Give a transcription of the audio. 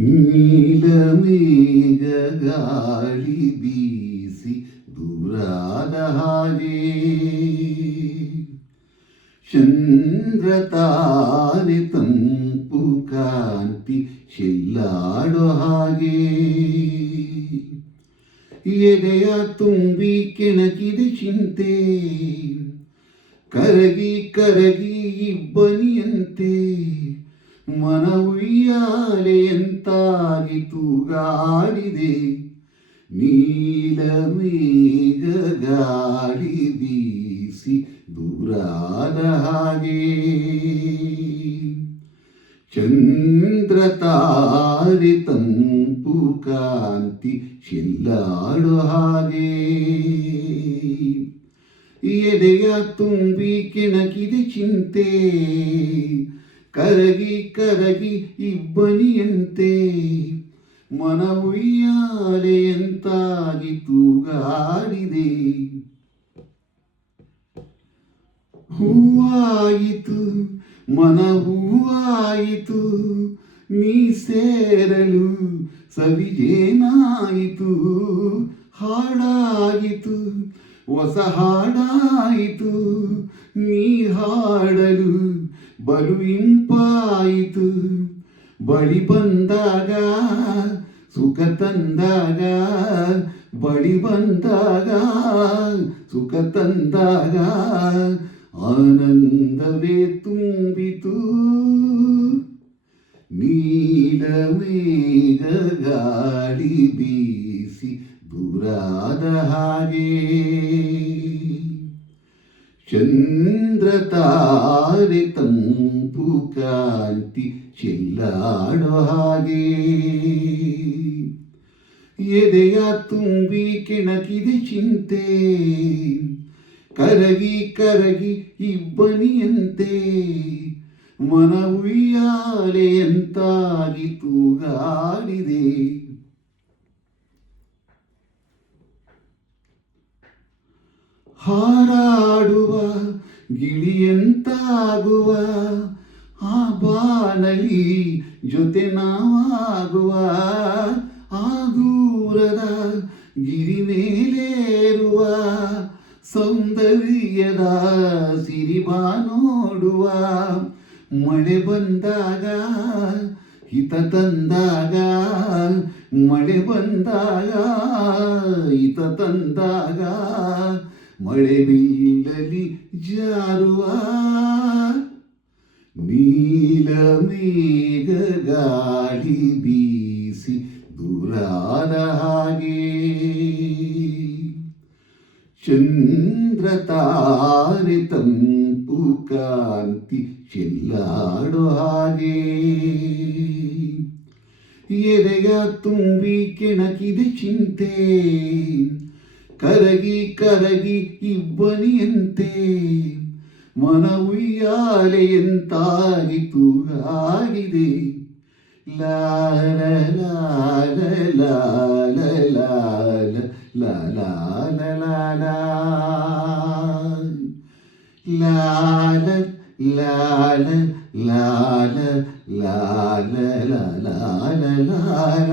ನೀಲಮೇಘ ಗಾಳಿ ಬೀಸಿ ದೂರಾದ ಹಾಗೆ ಚಂದ್ರ ತಾರೆ ತಂಪು ಕಾಂತಿ ಚೆಲ್ಲಾಡೋ ಹಾಗೆ ಎದೆಯ ತುಂಬಿ ಕೆಣಕಿದ ಚಿಂತೆ ಕರಗಿ ಕರಗಿ ಇಬ್ಬನಿಯಂತೆ ಮನ ಉಯ್ಯಾಲೆಯಂತಾಗಿ ತೂಗಾಡಿದೆ ನೀಲಮೇಘ ಗಾಳಿ ಬೀಸಿ ದೂರಾದ ಹಾಗೆ ಚಂದ್ರ ತಾರೆ ತಂಪು ಕಾಂತಿ ಚೆಲ್ಲಾಡೋ ಹಾಗೆ ಎದೆಯ ತುಂಬಿ ಕೆಣಕಿದ ಚಿಂತೆ ಕರಗಿ ಕರಗಿ ಇಬ್ಬನಿಯಂತೆ ಮನ ಉಯ್ಯಾಲೆಯಂತಾಗಿ ತೂಗಾಡಿದೆ ಹೂವಾಯಿತು ಮನ ಹೂವಾಯಿತು ನೀ ಸೇರಲು ಸವಿಜೇನಾಯಿತು ಹಾಡಾಯಿತು ಹೊಸ ಹಾಡಾಯಿತು ನೀ ಹಾಡಲು ಬಲು ಇಂಪಾಯಿತು ಬಳಿ ಬಂದಾಗ ಸುಖ ತಂದಾಗ ಬಳಿ ಬಂದಾಗ ಸುಖ ತಂದಾಗ ಆನಂದವೇ ತುಂಬಿತು ನೀಲಮೇಘ ಗಾಳಿ ಬೀಸಿ ದೂರಾದ ಹಾಗೆ ಚಂದ್ರ ತಾರೆ ತಂಪು ಕಾಂತಿ ಚೆಲ್ಲಾಡೋ ಹಾಗೆ ಎದೆಯ ತುಂಬಿ ಕೆಣಕಿದ ಚಿಂತೆ ಕರಗಿ ಕರಗಿ ಇಬ್ಬನಿಯಂತೆ ಮನ ಉಯ್ಯಾಲೆಯಂತಾಗಿ ತೂಗಾಡಿದೆ ಹಾರಾಡುವ ಗಿಳಿಯಂತಾಗುವ ಆ ಬಾನಲಿ ಜೊತೆ ನಾವಾಗುವ ಆ ದೂರದ ಗಿರಿ ಮೇಲೇರುವ ಸೌಂದರ್ಯದ ಸಿರಿಬಾ ನೋಡುವ ಮಳೆ ಬಂದಾಗ ಹಿತ ತಂದಾಗ ಮಳೆ ಬಂದಾಗ ಹಿತ ತಂದಾಗ ಮಳೆ ಬೀಳಲಿ ಜಾರುವ ನೀಲಮೇಘ ಗಾಳಿ ಬೀಸಿ ದೂರಾದ ಹಾಗೆ ಚಂದ್ರ ತಾರೆ ತಂಪು ಕಾಂತಿ ಚೆಲ್ಲಾಡೋ ಹಾಗೆ ಎದೆಯ ತುಂಬಿ ಕೆಣಕಿದ ಚಿಂತೆ ಕರಗಿ ಕರಗಿ ಇಬ್ಬನಿಯಂತೆ ಮನ ಉಯ್ಯಾಲೆಯಂತಾಗಿ ತೂಗಾಡಿದೆ ಲಾಲ ಲಾಲ ಲಾಲ ಲಾಲ ಲಾಲ ಲಾಲ ಲಾಲ ಲಾಲ ಲಾಲ ಲಾಲ ಲಾಲ ಲಾಲ